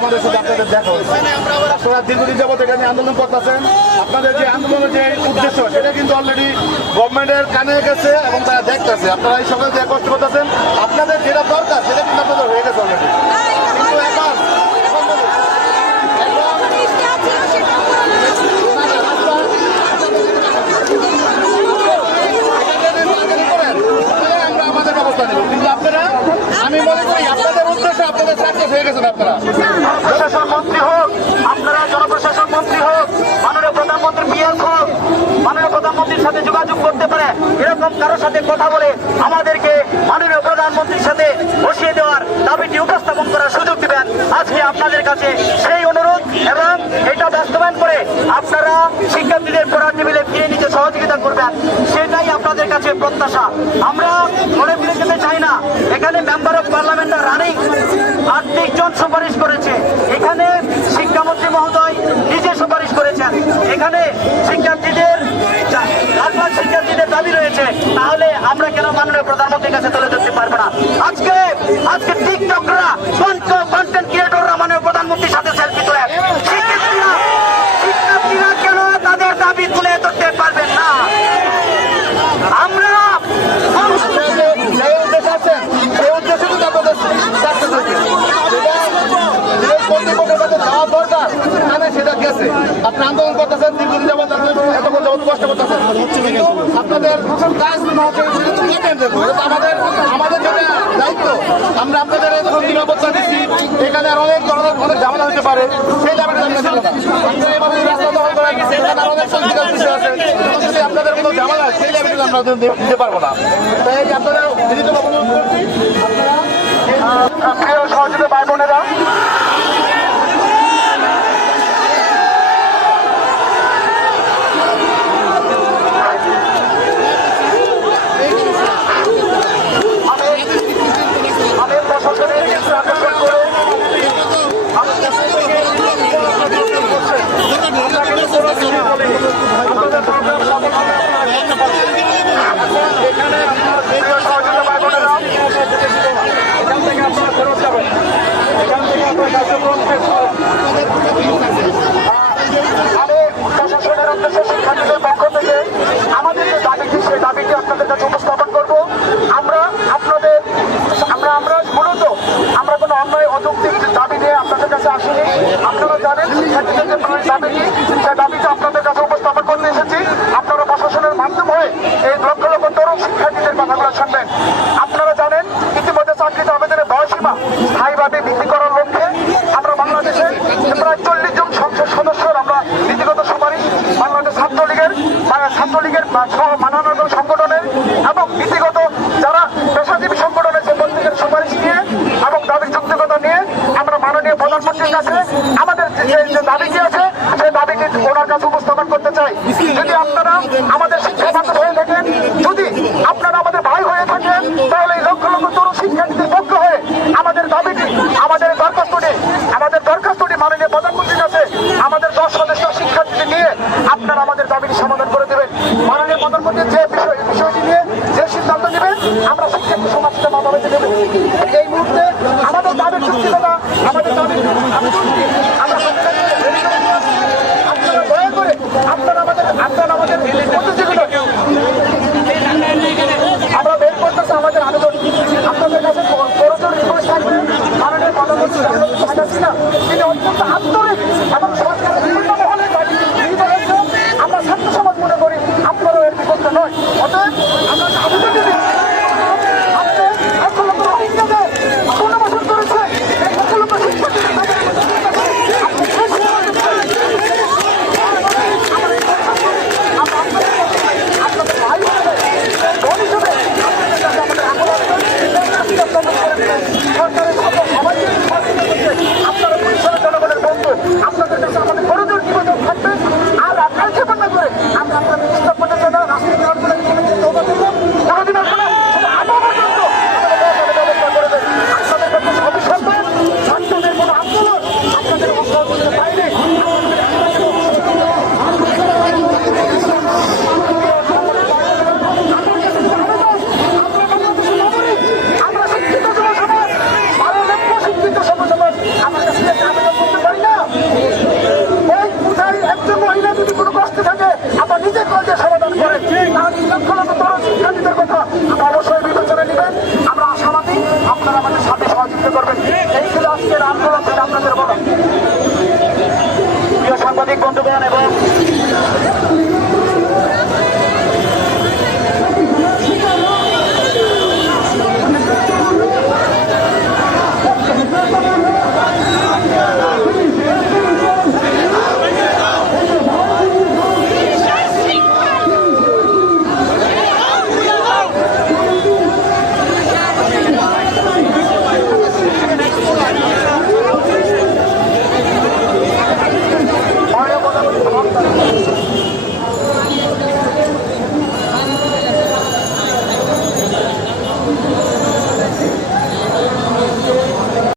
আমাদের সাথে আপনাদের দেখা। আপনারা দীর্ঘদিন যাবত এখানে আন্দোলন করতেছেন। আপনাদের যে আন্দোলনের যে উদ্দেশ্য, সেটা কিন্তু অলরেডি গভর্নমেন্টের কানে গেছে এবং তারা দেখতেছে। আপনারা এই সকলে যে কষ্ট করতেছেন, আপনাদের যেটা দরকার, সেটা কিন্তু আপনাদের হয়ে গেছে অলরেডি কিন্তু এখন এখন বলুন, এখন আমরা আমাদের ব্যবস্থা নেব কিন্তু আপনারা আমি মনে করি আপনাদের উদ্দেশ্যে আপনাদের হয়ে গেছেন আপনারা? প্রশাসন মন্ত্রী হোক, আপনারা জনপ্রশাসন মন্ত্রী হোক, মাননীয় প্রধানমন্ত্রী পিএস হোক, মাননীয় প্রধানমন্ত্রীর সাথে যোগাযোগ করতে পারে, এরকম কারোর সাথে কথা বলে আমাদেরকে মাননীয় প্রধানমন্ত্রীর সাথে বসিয়ে দেওয়ার দাবিটি উপস্থাপন করার সুযোগ দিবেন। আজকে আপনাদের কাছে সেই অনুরোধ এবং এটা বাস্তবায়ন করে আপনারা শিক্ষার্থীদের পড়ার টেবিলে ফিরে নিতে সহযোগিতা করবেন, সেটাই আপনাদের কাছে প্রত্যাশা। আমরা ঘরে ফিরে যেতে চাই না, এখানে মেম্বার অফ পার্লামেন্টের রানিং আটত্রিশ জন সুপারিশ করেছে। এখানে শিক্ষামন্ত্রী মহোদয় নিজে সুপারিশ করেছেন। এখানে শিক্ষার্থীদের চা- লাখ লাখ শিক্ষার্থীদের দাবি রয়েছে তাহলে আমরা কেন মাননীয় প্রধানমন্ত্রীর কাছে তুলে ধরতে পারব না আজকে আজকে টিকটকরা কন্টেন্ট ক্রিয়েটররা মাননীয় প্রধানমন্ত্রীর সাথে সেলফি তোলে শিক্ষার্থীরা শিক্ষার্থীরা কেন তাদের দাবি তুলে ধরতে পারবেন না আমরা যে উদ্দেশ্য আছেন সেই উদ্দেশ্যে কিন্তু আপনাদের সাকসেস হয়েছে যেটা যে কর্তৃপক্ষের কাছে যাওয়া দরকার মানে গেছে আপনি আন্দোলন করতেছেন, দীর্ঘদিন যাবত আপনি এতক্ষণ যাবত কষ্ট করতেছেন। আপনাদের কাজ আমাদের আমাদের যেটা দায়িত্ব, আমরা আপনাদের এখন নিরাপত্তা দিচ্ছি এখানে আর অনেক ধরনের অনেক ঝামেলা হতে পারে। সেই ঝামেলা আমরা ছিল না এভাবে রাস্তা আর অনেক বিষয় আছে। যদি আপনাদের কোনো ঝামেলা সেই লেভেলে আমরা দিতে পারব না। তাই যে আপনারা অনুরোধ করছি, আপনারা ভাই বোনেরা আমি আমি প্রশাসনের দৃষ্টি আকর্ষণ করে আমি আপনাদের প্রোগ্রাম সফলভাবে এখানে প্রিয় সহযোগী ভাই বোনেরা এখান থেকে আপনারা ফেরত যাবেন এখান থেকে আপনার কার্যক্রম শেষ করুন। আমি প্রশাসনের উদ্দেশ্যে শিক্ষার্থীদের পক্ষ থেকে আমাদের যে দাবিটি সেই দাবিটি আপনাদের কাছে উপস্থাপন করব আমরা আপনাদের আমরা আমরা মূলত আমরা কোনো অন্যায় অযৌক্তিক দাবি নিয়ে আপনাদের কাছে আসেনি। আপনারা জানেন প্রায় দাবিটা আপনাদের কাছে উপস্থাপন করতে এসেছি আপনারা প্রশাসনের মাধ্যম হয়ে এই লক্ষ লক্ষ তরুণ শিক্ষার্থীদের কথাগুলো শুনবেন আপনারা জানেন ইতিমধ্যে চাকরিতে আবেদনের বয়সীমা স্থায়ীভাবে বৃদ্ধি করার লক্ষ্যে আমরা বাংলাদেশে প্রায় চল্লিশ জন সংসদ সদস্যর আমরা নীতিগত সুপারিশ বাংলাদেশ ছাত্রলীগের বা ছাত্রলীগের বা সহ মানব সংগঠনের এবং নীতিগত যারা পেশাজীবী সংগঠনের যে প্রত্যেকের সুপারিশ নিয়ে এবং দাবির যুক্তিকতা নিয়ে আমরা মাননীয় প্রধানমন্ত্রীর কাছে আমাদের যে যে দাবিটি আছে সেই দাবিটি ওনার কাছে উপস্থাপন করতে চাই যদি আপনারা আমাদের শিক্ষা বান্ধব হয়ে থাকেন যদি আপনারা আমাদের ভাই হয়ে থাকেন তাহলে এই লক্ষ লক্ষ তরুণ শিক্ষার্থীদের পক্ষ হয়ে আমাদের দাবিটি আমাদের দরখাস্তটি আমাদের দরখাস্তটি মাননীয় প্রধানমন্ত্রীর কাছে আমাদের দশ সদস্য শিক্ষার্থীদের নিয়ে আপনারা আমাদের দাবিটি সমাধান করে দেবেন মাননীয় প্রধানমন্ত্রীর যে বিষয় বিষয়টি নিয়ে যে সিদ্ধান্ত নেবেন আমরা শিক্ষার্থী সমাজকে মাথা বেঁধে দেবো এই মুহূর্তে আমাদের দাবির যুক্তিকতা আমাদের দাবির দয়া করে, আপনারা আমাদের আপনারা আমাদের আমরা বের করতেছি আমাদের আবেদন। আপনাদের কাছে প্রয়োজন রিকোয়েস্ট থাকবে। আন্তরিক